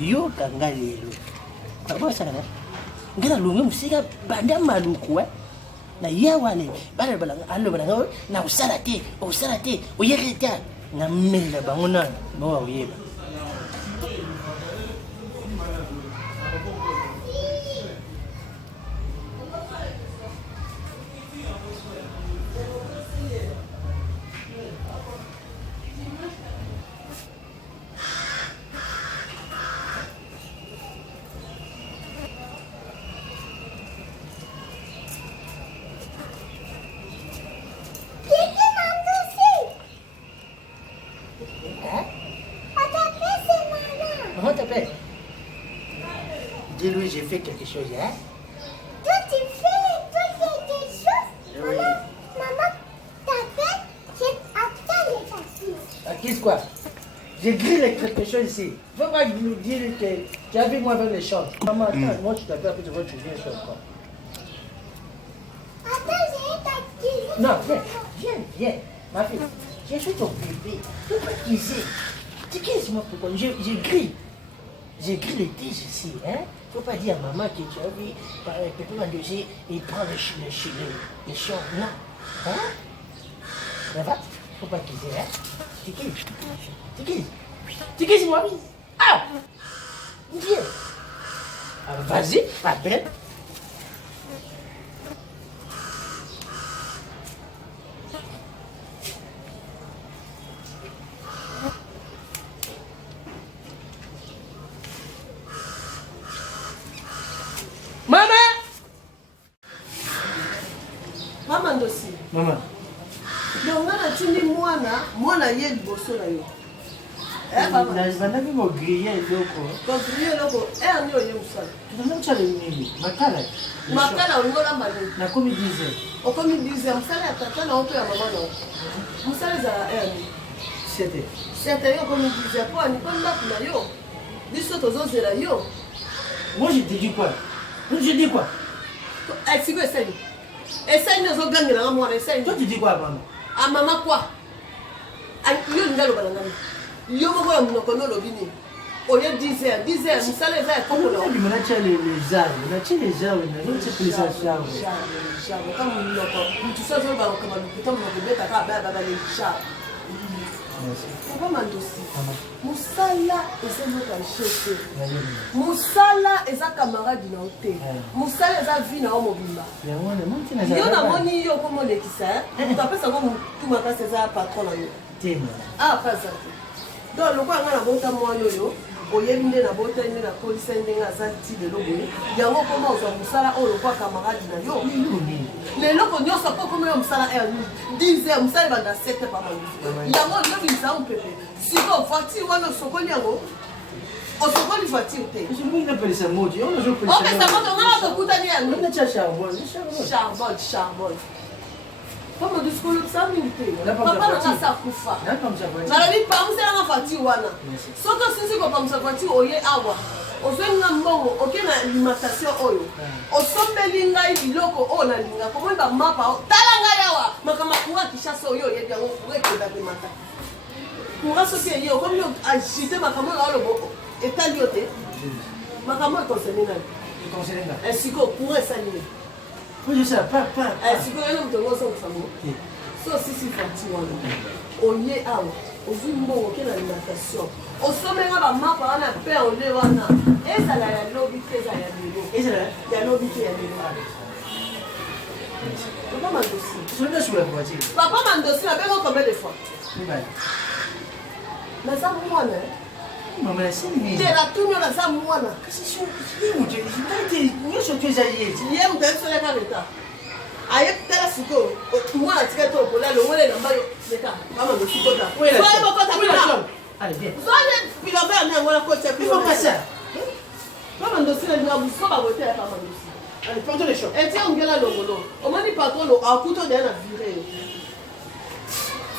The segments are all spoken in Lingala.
yo kanga lelo. Kaba sana. Ngala lunga musika banda maluku na yawale bala allo bala na usala te oyereta na mela bangona bo oyeba. Dis-lui, j'ai fait quelque chose, hein? Toi, tu fais quelque chose? Oui. Maman t'appelle, j'ai appelé les facile. Qu'est-ce quoi? J'ai grillé quelque chose ici. Faut pas nous dire que tu as vu moi avec les choses. Maman, attends, moi je t'appelle, après tu vois, tu viens sur le corps. Attends, j'ai Non, viens. Ma fille, j'ai fait ton bébé. Tu peux pas cuisiner. Tu cuisines moi pourquoi? J'ai grillé. J'ai gris les tiges ici, hein? Faut pas dire à maman que tu as vu, Pépé Mandosi, il prend les champs, non. Hein? Ça va? Faut pas quitter, hein? Tu quittes, moi? Ah! Viens! Alors, vas-y, appelle. Maman Ndosi. Maman. Donc, on a tenu moi na yé liboso na yo. Eh maman. Na vu mo griller loko. Ko griller loko, ni oye musala. Tuna mchale nini? Makala. Makala ngola mali. Na komi 10h. O komi 10h, musala ya tata na oto ya maman na. Musala za ni. 7h. 7h yo komi 10h po ni pamba na yo. Biso tozo zela yo. Moi je te dis quoi? Je dis quoi? Eh sigo essaye. Essaye nous gagner là moi essaye. Toi tu dis quoi maman? Ah maman quoi? Yo ndalo balangani. Yo mo ko mo ko no lobini. Oye 10h, musala za ko Comment tu me lâches les arbres? On a tué les arbres, on a tué les arbres. Comme nous l'avons. Tout ça, je vais vous dire que Papa Mandosi, Moussala est notre chef. Moussala est un camarade de l'hôtel. Moussala est un vie dans le mobile. Il y a un moni yo comme on est qui ça. Tu appelles ça comme tout ma place c'est un patron là yo. Ah pas ça. Donc le quoi on a bonta moi yo. Oyende na bota ine na police ndenga za ti de lobo. Yango comment on Moussala o le quoi camarade na yo. Les locaux n'y sont pas comme Moussala 10h, Moussala va dans 7h par mois. Yango yo bisa un peu. Si on voiture wana sokoli yango. O sokoli voiture te. Je me rappelle ça modi. On a joué pour ça. OK, ça va on a tout tani yango. On a déjà charbon. Comment du school ça minute. Papa na sa kufa. Na la bi pa Moussala na voiture wana. Soto sisi ko pa Moussala voiture oye awa. Ozenga mbongo okena alimentation oyo osombeli ngai biloko o na linga komweba mapa tala ngai awa makama kuwa kishasa oyo yebi yango kuweke da mata kuwa soki ye okomi agiter makamo na lobo etali yote makamo concerne ngai esiko kuwa sali oui je sais pas esiko yo mtongo so kusamo so sisi fati wana oye awa ozwi mbongo okena alimentation osomenga bamapa wana mpe ole wana ezala ya lobi te eza ya lelo ezala ya lobi te ya lelo Papa Mandosi soki sur la voiture Papa Mandosi nabenga combien de fois naza mwana maman c'est nini te natunyo naza mwana kasi nyonso tu eza ye ye moto ayebisoleka leta ayebitala sikoyo mwana tika to okola longwele elamba yo leta Papa Mandosi kota soyebokota allez viens soye bilamba ya nango na koti ya il faut pas ça Papa Mandosi na linga buso babote ya Papa Mandosi allez porte les choses eti ongela longolo omoni patron akuto deya na vire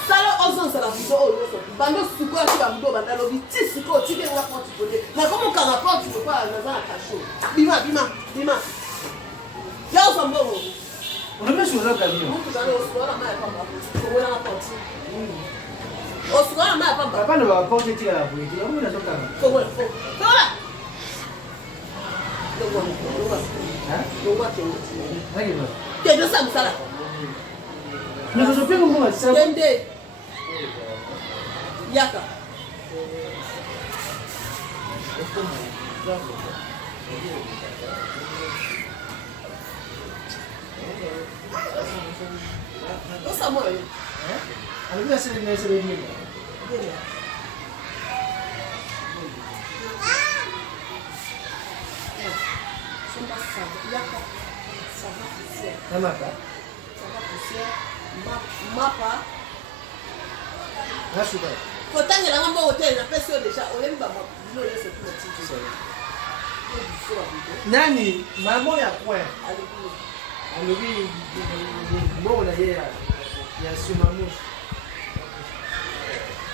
sala ozonsala buso oyo nyonso bando sikoyo ati babudo banda lobi ti sikoyo tikenga porte pode nakomokanga porte pokoya naza na kasho bima ya ozambongo on met sur le camion mutuzana osukola na maya pamba ongwelanga porte osukola na maya pamba papa ne va pas porter la voiture on a donc Kola Yaka. What's more? I'm just saying there's a video. Mapa. That's right. Faut tanguer la mambo hotel na pesa déjà ole mbaba no yeso tu tiki. Nani mambo ya kwa alibi mbona yeye ya sumamushi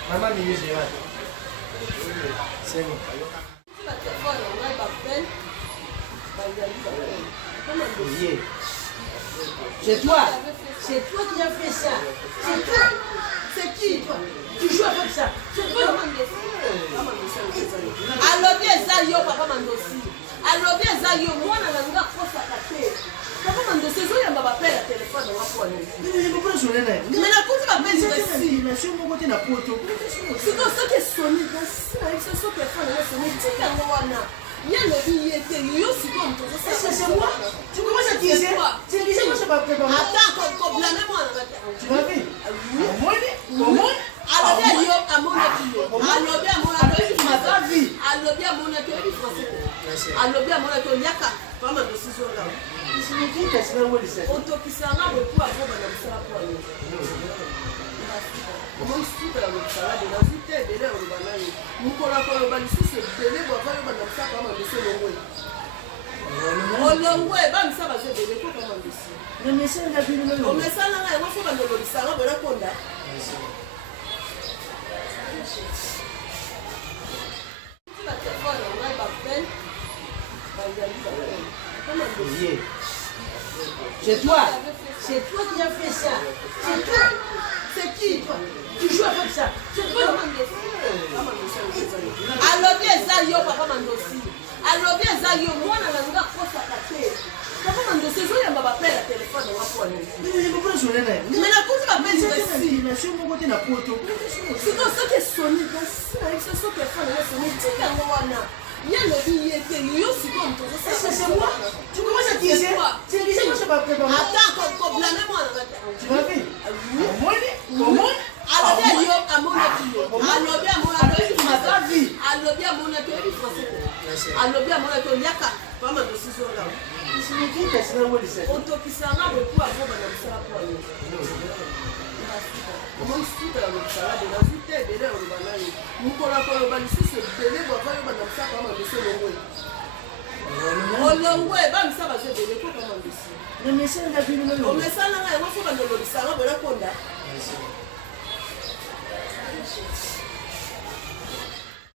mama ni yeye wapi sema c'est toi qui as fait ça. C'est toi. C'est qui toi? Tu joues avec ça. C'est toi. Alobi ezayo papa mandosi. Alobi ezayo mwana na nga kosa kate. Papa mandosi zo yamba ba pela téléphone na kwa ni. Mais pourquoi je l'ai? Mais la kuti ba pela ici. La sur mon côté na poto. C'est comme ça que sonne dans ça avec ce téléphone là sonne tika ngwana. Il y a le billet, il y a aussi comme tout ça. C'est moi. Tu commences à dire ça. C'est déjà moi je pas préparer. Attends, comme blâmer-moi. Tu m'as vu? Comment? Alobi yo amona kiyo. Alobi amona kiyo. Tu m'as pas vu. Alobi amona kiyo français. Alobi amona kiyo yaka. Pas mal de ciseaux là. Je me dis que c'est là où il s'est. On tokisanga beaucoup avant de lancer la poignée. Comment est-ce que la salade de la vie est de l'air au banane? Nous collaborons dans le sous de l'air pour avoir un ça comme un dessin au moins. On l'envoie, bah, ça va se développer comme un dessin. Le message n'a plus le même. On met ça là, on va faire un de ça, on va répondre. C'est toi. C'est toi qui as fait ça. C'est toi. C'est qui toi? Tu joues avec ça. C'est toi. Alobi ezayo papa mandosi. Alobi ezayo mwana na nga kosa kate. Papa mandosi zo yamba ba pela téléphone na kwa ni. Mais pourquoi je l'ai? Mais la kuti ba pela ici. La sur mon côté na poto. C'est comme ça que sonne dans ça avec ce téléphone là sonne tika ngwana. Il y a le billet, il y a aussi comme tout ça. C'est moi. Tu commences à dire ça. C'est déjà moi je pas préparer. Attends, comme blâmer-moi. Tu m'as vu? Comment? Alobi yo amona kiyo. Alobi amona kiyo. Tu m'as pas vu. Alobi amona kiyo français. Alobi amona kiyo yaka. Pas mal de ciseaux là. Je me dis que c'est là où il s'est. On tokisanga beaucoup avant de lancer la poignée. Comment est-ce que la salade de la vie est de l'air au banane? Nous collaborons dans le sous de l'air pour avoir un ça comme un dessin au moins. On l'envoie, bah, ça va se développer comme un dessin. Le message n'a plus le même. On met ça là, on va faire un de ça, on va répondre.